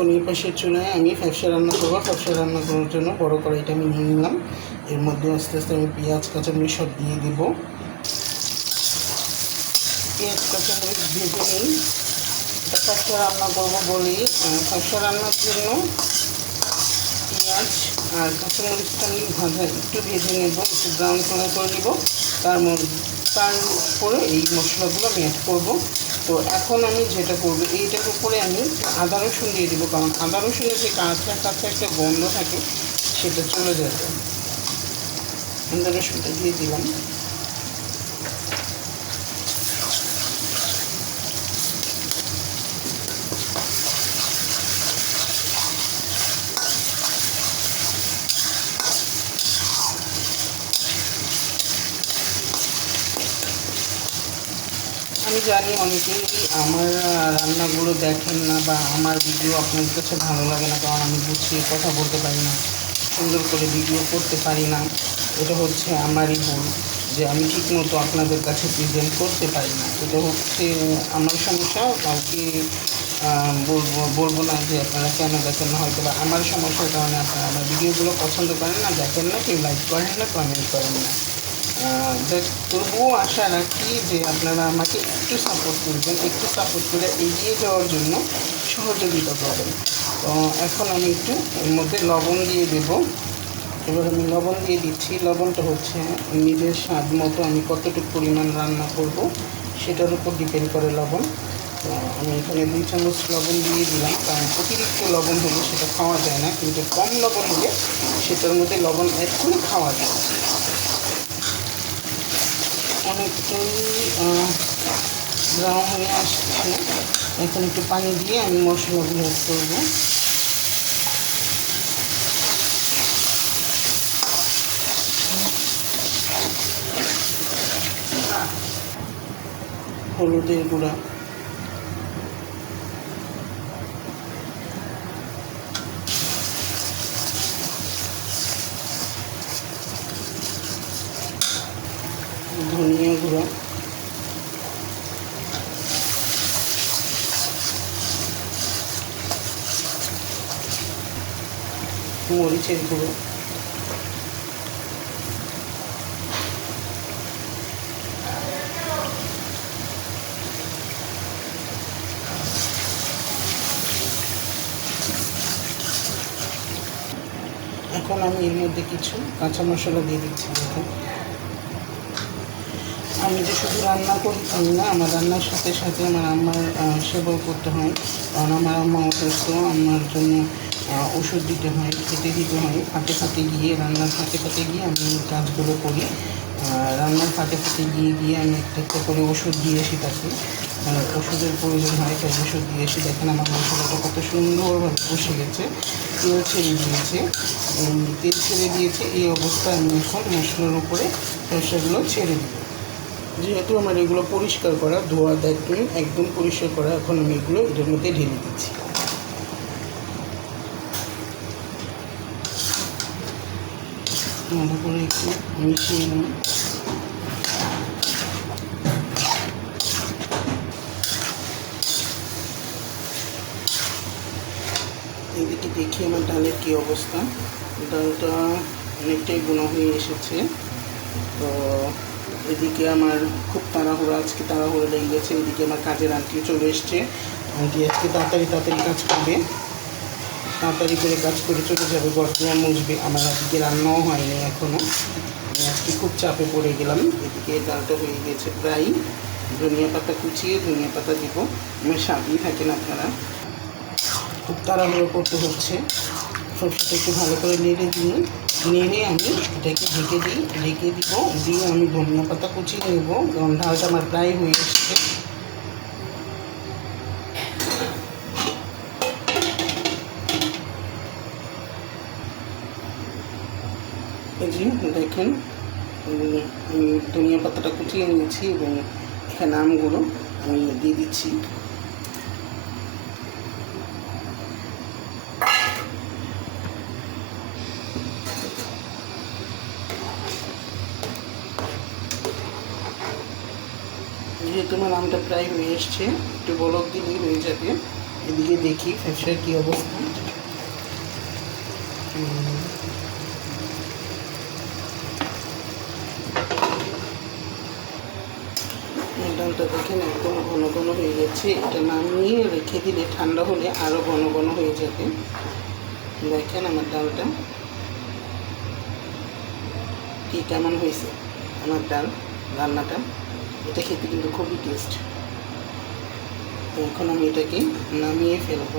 এখন এই পাশের চুলায় আমি ফ্যাপসা রান্না করব। ফ্যাপসা রান্না করার জন্য বড় কড়াইটা আমি নিয়ে নিলাম। এর মধ্যে আস্তে আস্তে আমি পেঁয়াজ, কাঁচামরিচ সব দিয়ে দেবো। পেঁয়াজ, কাঁচামরিচ ভেজে নিই। ফ্যাপসা রান্না করব বলি ফ্যাপসা রান্নার জন্য পেঁয়াজ আর কাঁচামরিচটা আমি ভাজা একটু ভেজে নেব, একটু ব্রাউন কালার করে নেব। তার তার উপরে এই মশলাগুলো আমি অ্যাড করব। তো এখন আমি যেটা করব এইটার উপরে আমি আদা রসুন দিয়ে দেবো, কারণ আদা রসুনের যে কাঁচা কাঁচা একটা গন্ধ থাকে, সেটা চলে যাবে। আদা রসুনটা দিয়ে দিলাম। আমি জানি অনেকেই আমার রান্নাগুলো দেখেন না বা আমার ভিডিও আপনাদের কাছে ভালো লাগে না, কারণ আমি গুছিয়ে কথা বলতে পারি না, সুন্দর করে ভিডিও করতে পারি না। এটা হচ্ছে আমারই ভুল যে আমি ঠিকমতো আপনাদের কাছে প্রেজেন্ট করতে পারি না। এটা হচ্ছে আমার সমস্যা, কাউকে বলব বলব না যে আপনারা কেন দেখেন না হয়তো বা আমার সমস্যার কারণে আপনারা আমার ভিডিওগুলো পছন্দ করেন না, দেখেন না, কেউ লাইক করেন না কমেন্ট করেন না। তবুও আশা রাখি যে আপনারা আমাকে একটু সাপোর্ট করবেন, একটু সাপোর্ট করে এগিয়ে যাওয়ার জন্য সহযোগিতা করবেন তো এখন আমি একটু এর মধ্যে লবণ দিয়ে দেবো। এবার আমি লবণ দিয়ে দিচ্ছি। লবণটা হচ্ছে নিজের স্বাদ মতো আমি কতটুকু পরিমাণ রান্না করব সেটার উপর ডিপেন্ড করে লবণ। তো আমি এখানে দুই চামচ লবণ দিয়ে দিলাম, কারণ অতিরিক্ত লবণ হলে সেটা খাওয়া যায় না, কিন্তু কম লবণ হলে সেটার মধ্যে লবণ করে খাওয়া যায়। অনেকটাই ব্রাউন হয়ে আসছে এখন একটু পানি দিয়ে আমি মশলাগুলো অ্যাড করব। হলুদের গুঁড়া ধনিয়া গুঁড়া মরিচের গুঁড়ো এখন আমি এর মধ্যে কিছু কাঁচা মশলা দিয়ে দিচ্ছি আমি যে শুধু রান্না করি তাই না, আমার রান্নার সাথে সাথে আমার আম্মার সেবাও করতে হয়। কারণ আমার আম্মা অসুস্থ আমার জন্য ওষুধ দিতে হয়, খেতে দিতে হয়। ফাঁকে ফাঁকে গিয়ে, রান্নার ফাঁকে ফাঁকে গিয়ে আমি কাজগুলো করি। রান্নার ফাঁকে ফাঁকে গিয়ে গিয়ে আমি একটা একটা করে ওষুধ দিয়ে আসি তাকে। ওষুধের প্রয়োজন হয়, তাই ওষুধ দিয়ে এসে দেখেন আমার মশলাটা কত সুন্দরভাবে বসে গেছে তেল ছেড়ে দিয়েছে। তেল ছেড়ে দিয়েছে, এই অবস্থায় আমি এখন মশলার উপরে সরষেগুলো ছেড়ে দিই। যেহেতু আমার এগুলো পরিষ্কার করা, ধোয়া দায়িত্ব একদম পরিষ্কার করা, এখন আমি এগুলো এটার মধ্যে ঢেলে দিচ্ছি। করে এদিকে দেখি আমার ডালের কী অবস্থা। ডালটা অনেকটাই গুণা হয়ে এসেছে। তো এদিকে আমার খুব তাড়াহুড়ো, আজকে তাড়াহুড়ো লেগে গেছে। এদিকে আমার কাজের আন্টিও চলে এসছে। আন্টি আজকে তাড়াতাড়ি তাড়াতাড়ি কাজ করবে। তাড়াতাড়ি করে কাজ করে চলে যাবে বর্তমান মুছবে। আমার আজকে রান্নাও হয়নি এখনও আমি আজকে খুব চাপে পড়ে গেলাম। এদিকে ডালটা হয়ে গেছে প্রায়। ধনিয়া পাতা কুচিয়ে ধনিয়া পাতা দিব। আমার স্বাদই থাকেন আপনারা। খুব তাড়াহুড়ো করতে হচ্ছে। সরষেটা একটু ভালো করে নেড়ে দিয়ে নেড়ে আমি এটাকে ঢেকে দিই, ঢেকে দিব, দিয়ে আমি ধনিয়া পাতা কুচিয়ে নেব ঢালটা আমার প্রায় হয়ে এসছে। দেখেন ধনিয়া পাতাটা কুচিয়ে নিয়েছি এবং এখানে আমগুলো আমি দিয়ে দিচ্ছি। যেহেতু আমার আমটা প্রায় হয়ে এসছে। একটু বলক দিলেই হয়ে যাবে। এদিকে দেখি ফ্যাপসার কী অবস্থা। ডালটা দেখেন একদম ঘন ঘন হয়ে গেছে এটা নামিয়ে রেখে দিলে ঠান্ডা হলে আরও ঘন ঘন হয়ে যাবে। দেখেন আমার ডালটা। কি কেমন হয়েছে আমার ডাল, রান্নাটা? এটা খেতে কিন্তু খুবই টেস্ট তো এখন আমি এটাকে নামিয়ে ফেলব।